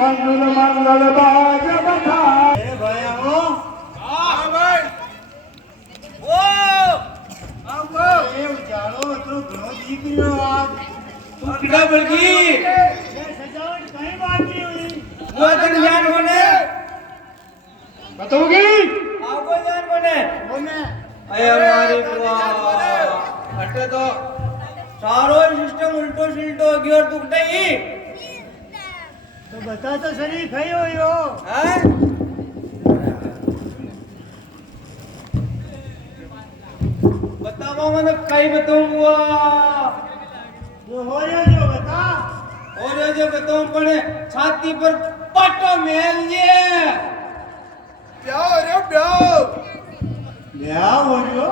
मंगल मंगल बाज बधा भाई आओ। हाँ भाई वो आओ ये उजालो तो घणो जीत रहो आज। तू किड़ा बल्कि ये सजावट कहीं बात नहीं हुई। वो तन जान कोने बताओगी आपको जान कोने बोले अरे हमारी बुआ हटे तो सारो सिस्टम उल्टो सिल्टो हो गयो और तू कटाई तो बता तो सही खई हो यो। हैं बतावा मैंने कई बताऊंगा जो हो रहा जो बता। और ये जो बताऊं पड़े छाती पर पट्टो मेल ये ब्याह हो रहा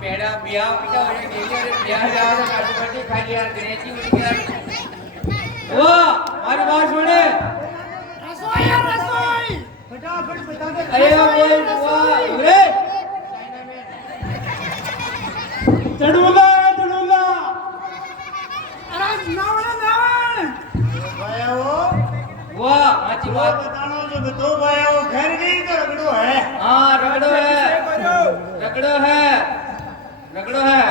पेड़ा बिया पिटा हो गया और बिया जा रहा काटी काटी खा लिया गणेश जी उठ गया ओ हमारी बात सुने फटाफट बता दे। अरे बोल वाह रे चढ़ूंगा चढ़ूंगा भाई आओ वाह अच्छी वो बात बताना जो बतो भाई आओ घर गई तो रगड़ो है। हाँ रगड़ो है रगड़ो है रगड़ो है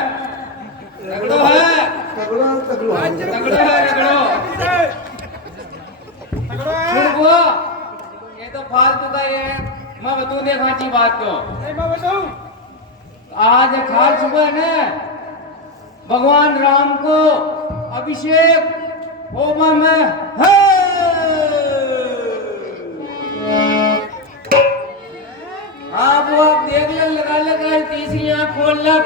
रगड़ो है तगड़ा तगड़ा रगड़ो है रगड़ो सुन बुआ ये तो फालतू का ये मैं बताऊं देख अच्छी बात को आज खाल सुबह ने भगवान राम को अभिषेक होम में है हाँ वो आप देख ले लगा लगा तीसरी आंख खोल लग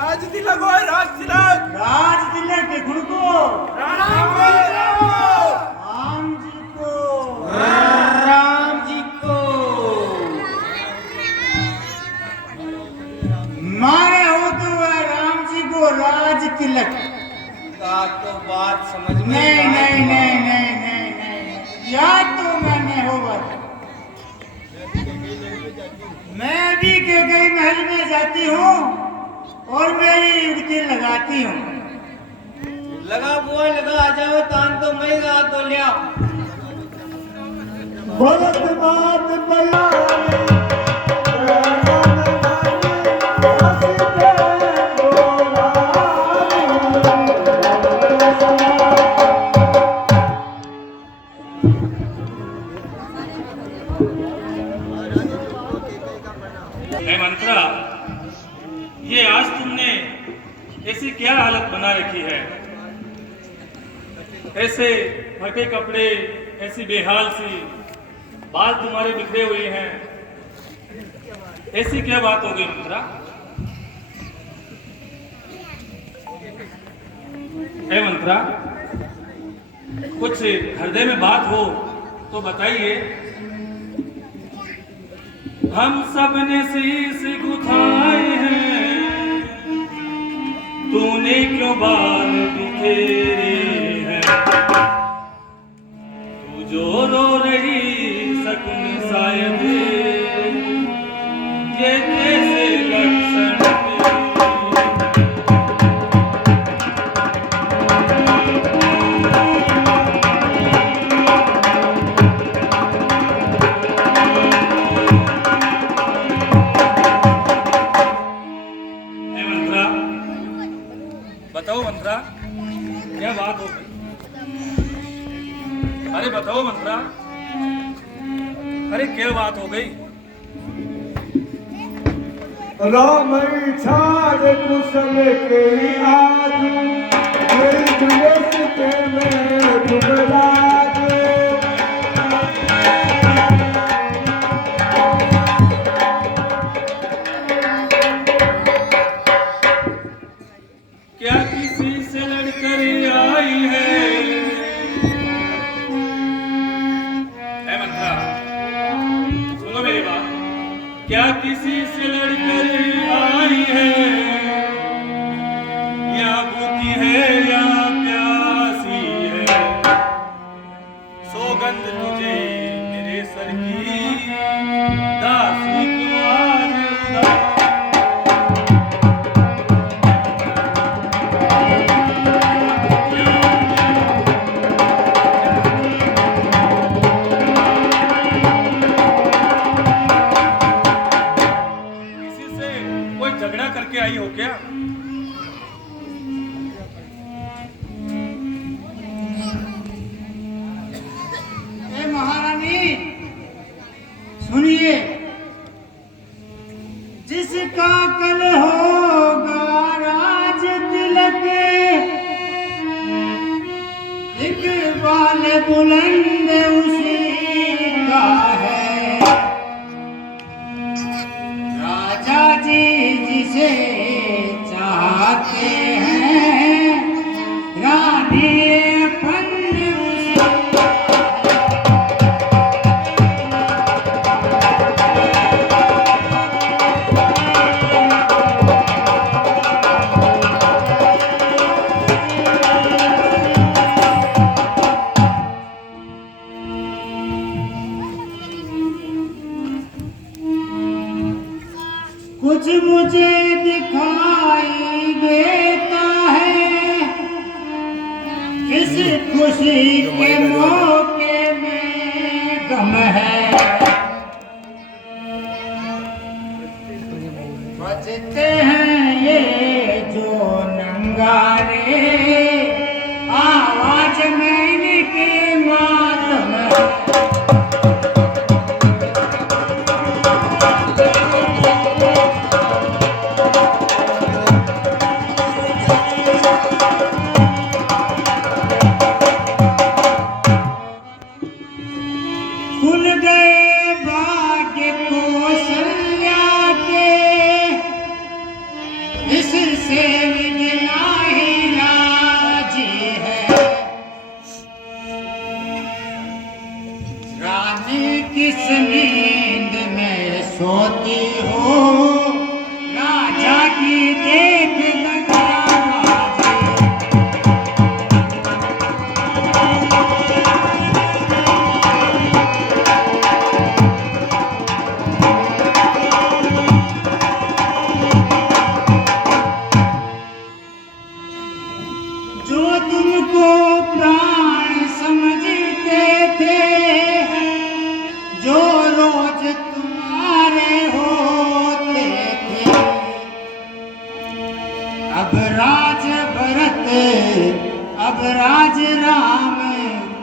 राज तिलक के खुद को राम जी को मारे हो तो वह राम जी को राज तिलक। का तो बात समझ में नहीं आई। नहीं नहीं नहीं नहीं नहीं याद तो मैंने होगा। मैं भी के गई महल में जाती हूँ और मेरी युक्ति लगाती हूँ। लगा बुआ लगा आ जाओ तान तो मैं गा तो लिया भरत बात बया मंत्रा, ये आज तुमने ऐसी क्या हालत बना रखी है? ऐसे फटे कपड़े, ऐसी बेहाल सी, बाल तुम्हारे बिखरे हुए हैं, ऐसी क्या बात हो गई मंत्रा? हे मंत्रा, कुछ हृदय में बात हो तो बताइए। हम सब ने शीश गुथाए हैं, तूने क्यों बाल बिखेरे हैं? तू जो रो रही शकुन शायद ये कैसे लक्षण बताओ मंत्रा, क्या बात हो गई? अरे बताओ मंत्रा, अरे क्या बात हो गई? राम छाड़ कुशल के आज के में डुबला क्या किसी से लड़कर आई है? है मंत्रा, सुनो मेरी बात। क्या किसी से लड़कर आई है? या भूखी है या प्यासी है? सौगंध तुझे मेरे सर की, दासी को आज उदास फंद उसी का है। राजा जी जिसे चाहते हैं, रानी ये फंद उसी का कुछ मुझे दिखाई देता है, इस खुशी के मौके में गम है। बजते हैं ये जो नंगारे, आवाज में इनकी मातम है। खुल गए भाग्य कौशल्या के, इससे मिलना ही राजी है। रानी किस नींद में सोती हो, राजा की देख गंगाबाजी। जो तुमको प्राण समझते थे, जो रोज तुम्हारे होते थे, अब राज भरत, अब राज राम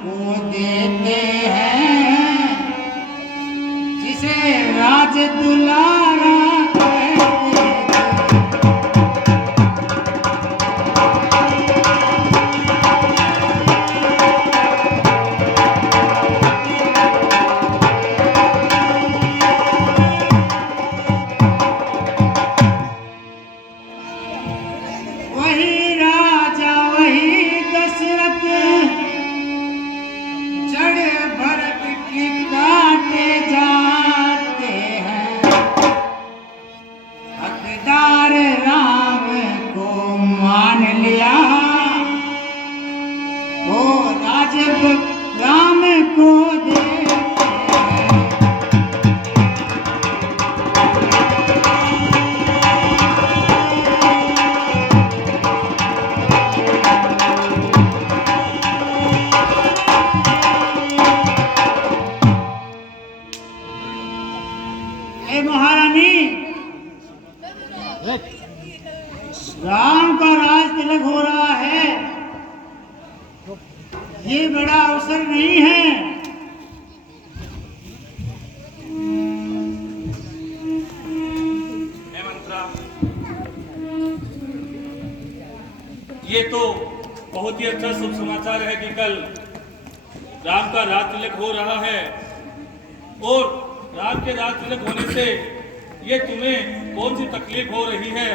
को देते हैं, जिसे राज दुलारा कहते थे। वही राजा वही दशरथ, जड़ भरत की काटे जाते हैं। हकदार राम को मान लिया, वो राज राम को देते हैं। हे महारानी, राम का राज तिलक हो रहा है, ये बड़ा अवसर नहीं है। हे मंत्रा, ये तो बहुत ही अच्छा शुभ समाचार है कि कल राम का राज तिलक हो रहा है, और राम के राज तिलक होने से ये तुम्हें कौन सी तकलीफ हो रही है?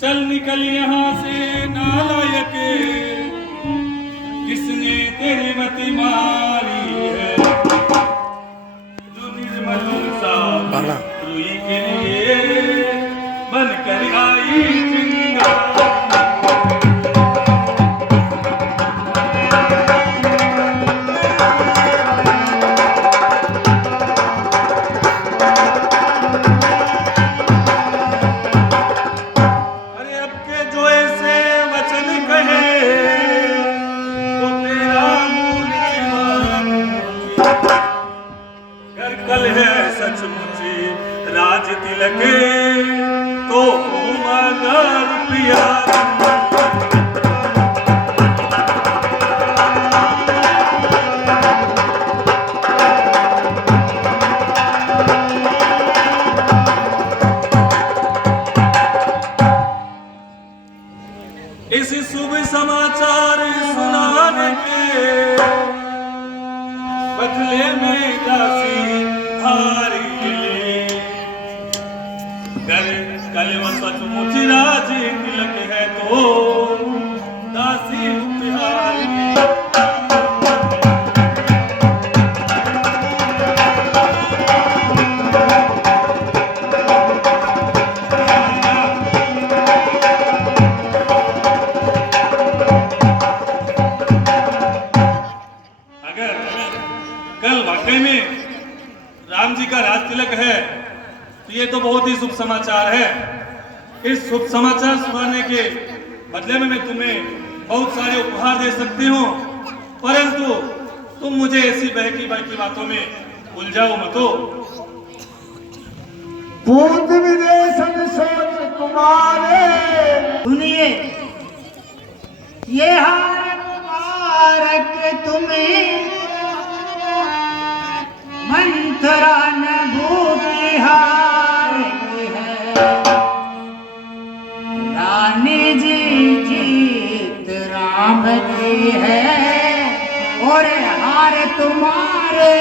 चल निकल यहाँ से नालायक, किसने तेरी मति मारी है? जो निर्मल सा रुई के लिए बन कर आई चिंगारी। कल है सचमुच राज तिलक, तो मगर पिया। इस शुभ समाचार सुनाने के बदले में दासी हारी ले कर कल वसत मुझी राजी तिलक है तो दासी उपहार राम जी का राज तिलक है तो ये तो बहुत ही शुभ समाचार है। इस शुभ समाचार सुनाने के बदले में मैं तुम्हें बहुत सारे उपहार दे सकती हूँ, परंतु तुम मुझे ऐसी बहकी बहकी बातों में उलझाओ मतो। पूत विदेशन सोच तुम्हारे, सुनिए, ये हार मुबारक तुम्हें मंथरा न भूखी हार की है। रानी जी जीत राम की है और हार तुम्हारे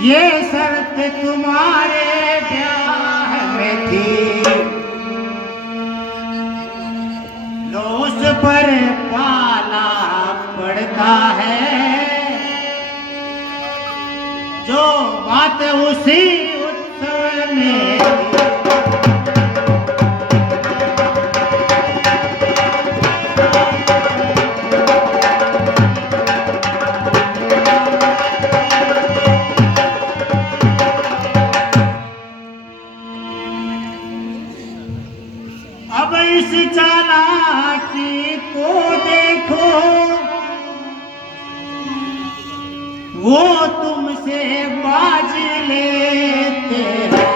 ये शर्त तुम्हारे ब्याह में थी, लो उस पर पाला पड़ता है। जो बात उसी उत्सव में थी, अब इस चालाकी को देखो, वो तुमसे बाज लेते हैं।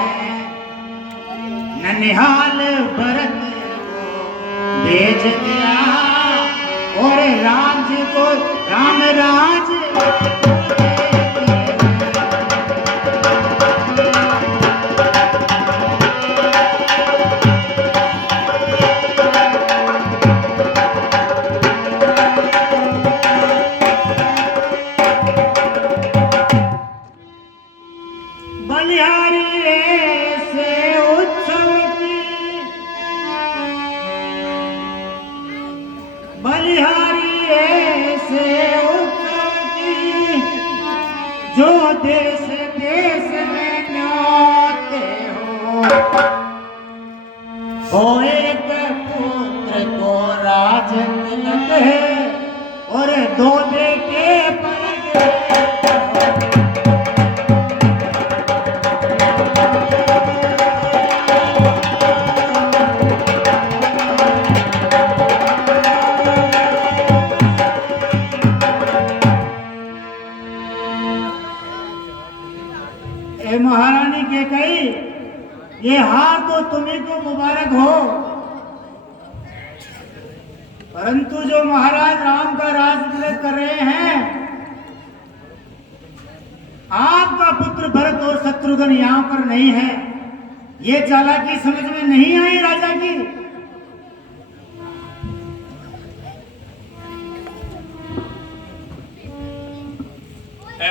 ननिहाल भरत को भेज दिया और राज को राम राज बलिहारी ऐसे उत्सव की जो देश देश में न्योते हो। एक पुत्र को राज तिलक है और दो बेटे पर महारानी के कई ये हार तो तुम्हें को मुबारक हो, परंतु जो महाराज राम का राज तिलक कर रहे हैं, आपका पुत्र भरत और शत्रुघ्न यहाँ पर नहीं है। ये चालाकी समझ में नहीं आई राजा की।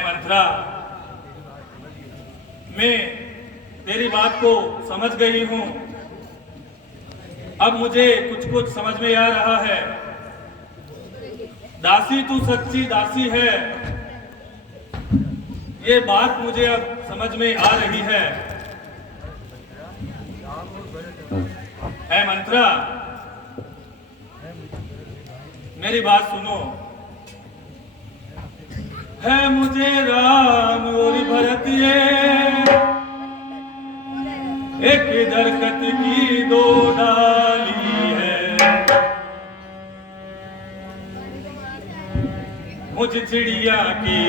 मंत्रा, मैं तेरी बात को समझ गई हूं। अब मुझे कुछ कुछ समझ में आ रहा है। दासी तू सच्ची दासी है, ये बात मुझे अब समझ में आ रही है। मंत्रा, मेरी बात सुनो। है मुझे राम और भरत ये एक दरखत की दो डाली है। मुझ चिड़िया की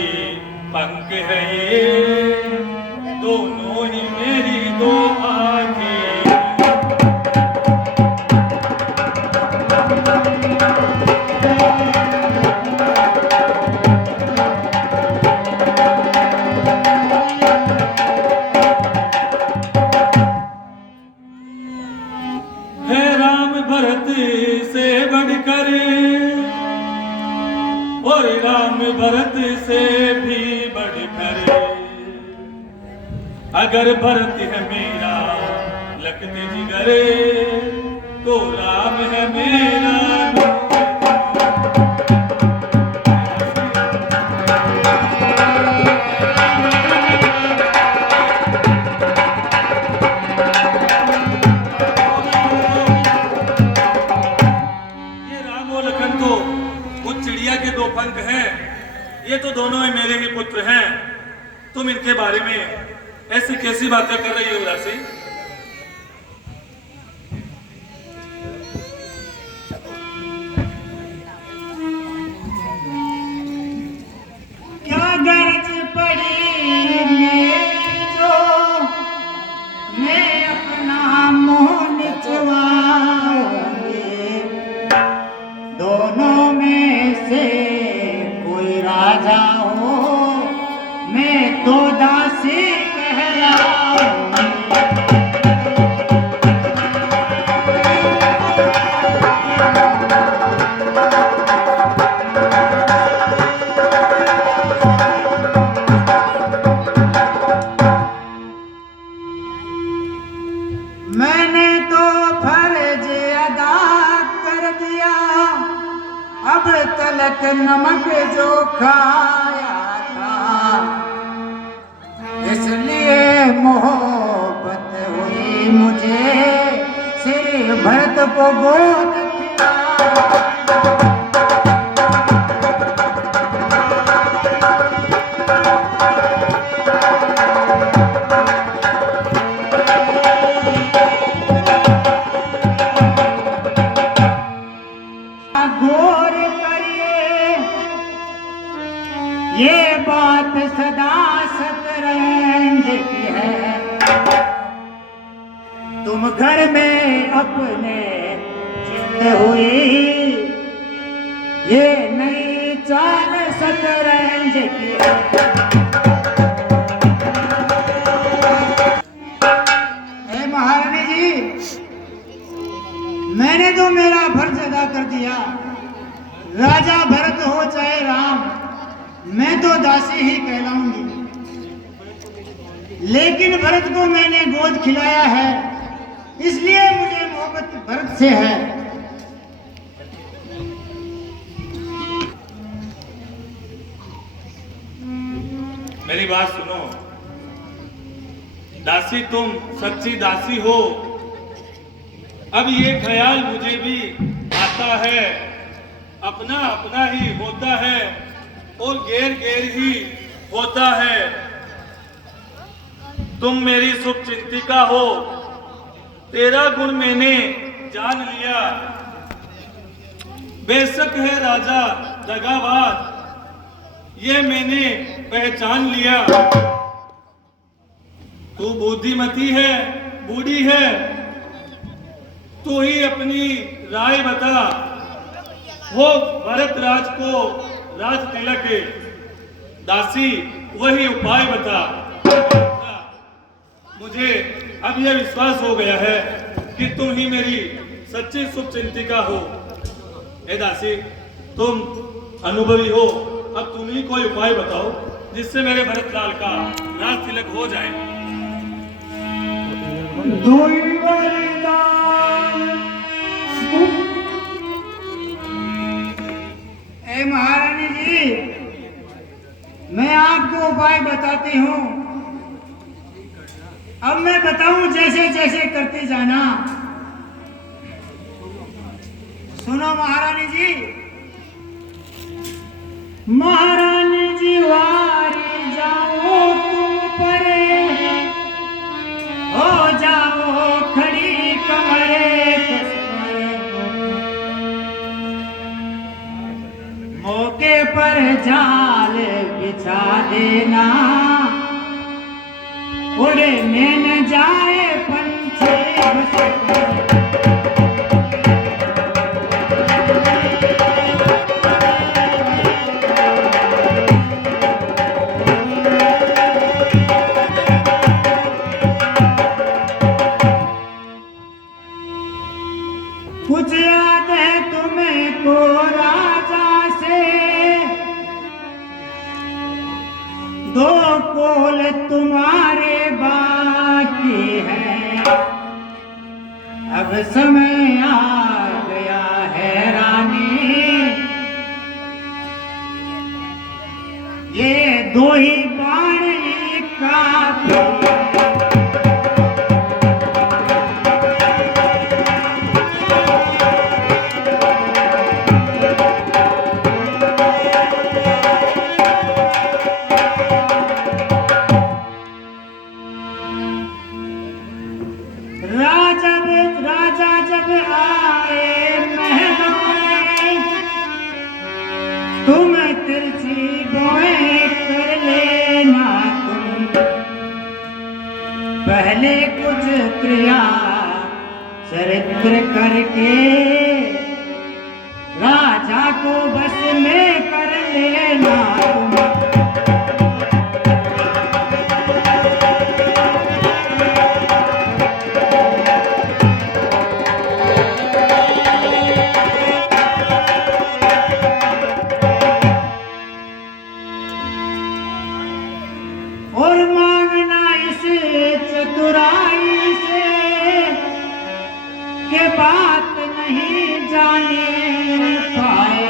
पंख है ये, दोनों ही मेरी दो कर और राम भरत से भी बढ़कर, अगर भरत है मेरा लखते जिगर तो राम है मेरा। पंख हैं, ये तो दोनों ही मेरे ही पुत्र हैं। तुम इनके बारे में ऐसी कैसी बातें कर रही हो राशि? क्या गरज पड़ी जो मैं अपना मुंह निचवाऊंगी, दोनों में से कोई राजा हो मैं तो दासी कहलाऊंगी। मैंने तो फर्ज अदा कर दिया, अब तलक नमक जो खाया था, इसलिए मोहब्बत हुई मुझे सिर भरत को गोद खिलाया। गौर करिए ये बात सदा शतरंज की है, तुम घर में अपने चित हुई, ये नई चाल शतरंज की है। महारानी जी, मैंने तो मेरा फर्ज अदा कर दिया, राजा भरत हो चाहे राम, मैं तो दासी ही कहलाऊंगी। लेकिन भरत को मैंने गोद खिलाया है, इसलिए मुझे मोहब्बत भरत से है। मेरी बात सुनो, दासी तुम सच्ची दासी हो। अब ये ख्याल मुझे भी आता है, अपना अपना ही होता है और गैर गैर ही होता है। तुम मेरी शुभ चिंतिका हो, तेरा गुण मैंने जान लिया। बेशक है राजा दगाबाज, ये मैंने पहचान लिया। तू बुद्धिमती है, बूढ़ी है, तू ही अपनी राय बता। वो भरत राज को राज तिलक दासी वही उपाय बता। मुझे अब यह विश्वास हो गया है कि तुम ही मेरी सच्ची शुभ चिंतिका हो। ए दासी, तुम अनुभवी हो, अब तुम ही कोई उपाय बताओ जिससे मेरे भरत लाल का राज तिलक हो जाए। महारानी जी, मैं आपको उपाय बताती हूँ। अब मैं बताऊं जैसे जैसे करते जाना। सुनो महारानी जी। महारानी जी वारी जाओ तुम परे, हो जाओ खड़ी कमरे मौके पर जाल बिछा देना, उड़ने न जाए पंछी कुछ याद है तुम्हें समय आ गया है रानी, ये दो ही पानी का राजा जब आए महलों, तुम तिरछी बाएं कर लेना, तुम पहले कुछ क्रिया चरित्र करके राजा को बस में कर लेना तुम। और मांगना इस चतुराई से के बात नहीं जाने पाए,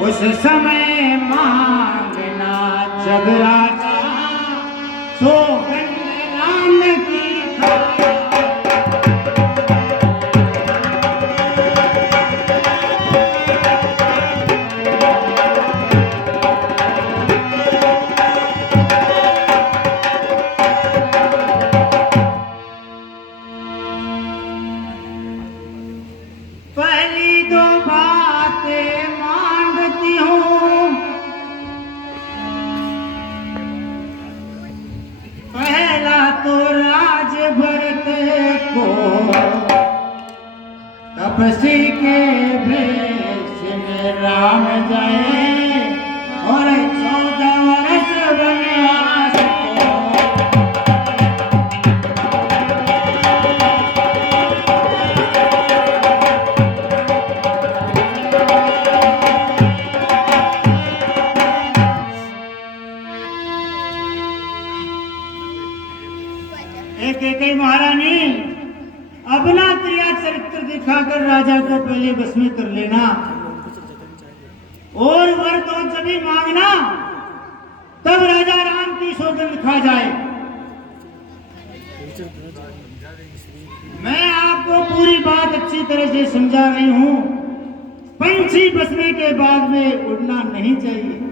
उस समय मांगना जब राजा सौगंध राम की खाए। पहली दो बातें मांगती हूँ, पहला तो राज भरत को तपसी के भेष में राम जाए, और 14 वर्ष वनवास को। एक महारानी अपना क्रिया चरित्र दिखाकर राजा को पहले बस में कर लेना, और वर तो जब भी मांगना तब राजा राम की सौगंध खा जाए। मैं आपको पूरी बात अच्छी तरह से समझा रही हूं। पंछी बसने के बाद में उड़ना नहीं चाहिए।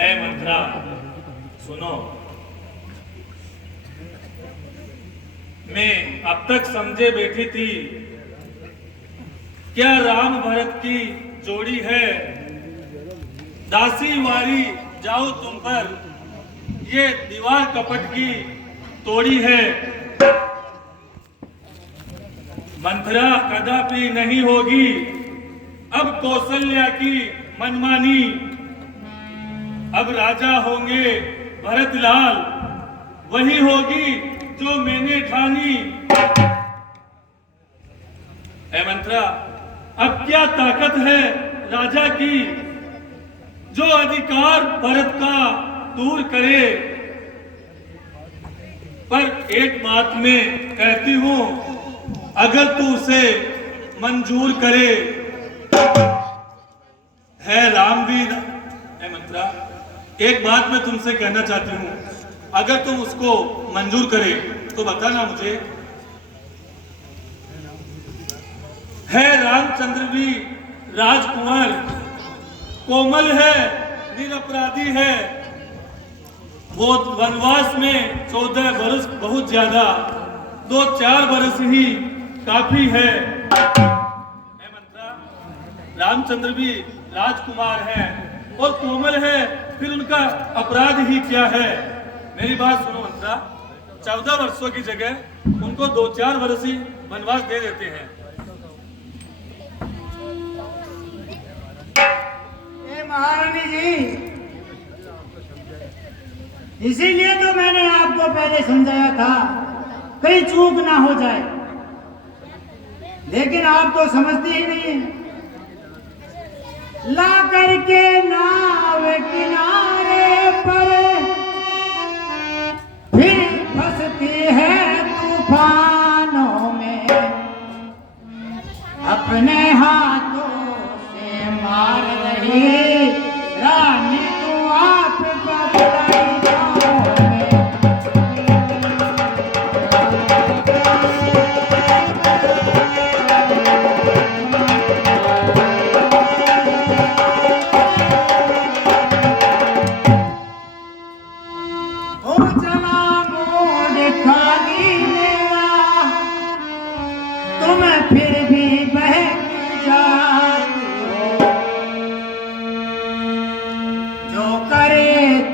ऐ मंत्रा सुनो, मैं अब तक समझे बैठी थी क्या राम भरत की जोड़ी है, दासी वारी जाओ तुम पर, ये दीवार कपट की तोड़ी है। मंथरा कदापि नहीं होगी अब कौशल्या की मनमानी, अब राजा होंगे भरतलाल, वही होगी जो मैंने ठानी। ऐ मंत्रा, अब क्या ताकत है राजा की जो अधिकार भरत का दूर करे, पर एक बात मैं कहती हूं, अगर तू उसे मंजूर करे है रामवीर। ऐ मंत्रा, एक बात मैं तुमसे कहना चाहती हूँ, अगर तुम उसको मंजूर करे तो बताना मुझे। है रामचंद्र भी राजकुमार, कोमल है, निरपराधी है, वो वनवास में 14 वर्ष बहुत ज्यादा, 2-4 वर्ष ही काफी है। मंत्रा, रामचंद्र भी राजकुमार है और कोमल है, फिर उनका अपराध ही क्या है। मेरी बात सुनो मंत्रा, 14 वर्षों की जगह उनको 2-4 वर्ष ही वनवास दे देते हैं। महारानी जी, इसीलिए तो मैंने आपको पहले समझाया था कहीं चूक ना हो जाए, लेकिन आप तो समझते ही नहीं है। ला करके नाव किनारे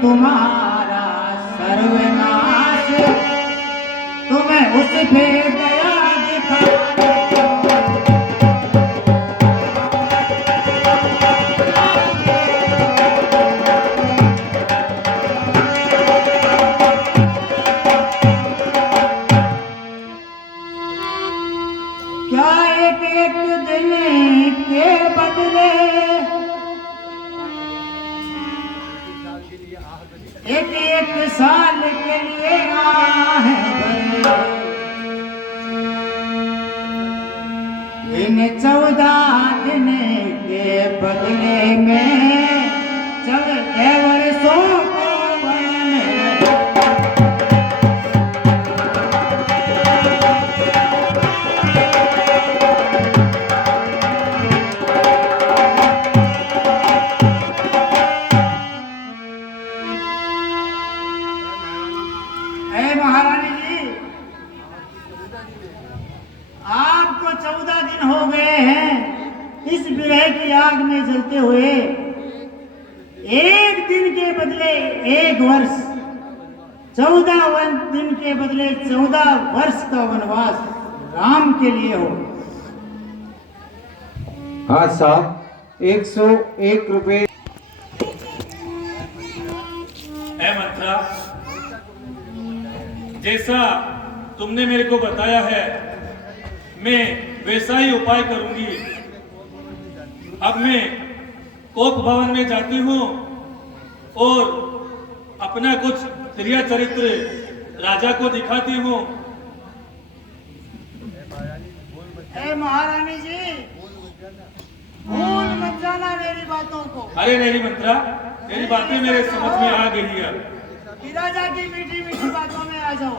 तुम्हारा सर्वनाश, तुम्हें उस पे दया दिखा। क्या एक एक दिन के बदले एक एक साल के लिए आहे इन 14 दिन के बदले में चलते वर्षों को वन महारानी जी, आपको 14 दिन हो गए हैं इस विरह की आग में जलते हुए। एक दिन के बदले एक वर्ष, 14 दिन के बदले 14 वर्ष का वनवास राम के लिए हो। हाँ साहब, 101 रुपए। है मंत्रा, जैसा तुमने मेरे को बताया है मैं वैसा ही उपाय करूंगी। अब मैं कोप भवन में जाती हूँ और अपना कुछ क्रिया चरित्र राजा को दिखाती हूँ। महारानी जी, भूल मत जाना मेरी बातों को। अरे नहीं मंत्रा, तेरी बातें मेरे समझ में आ गई है। राजा की मीठी मीठी बातों में आ जाओ।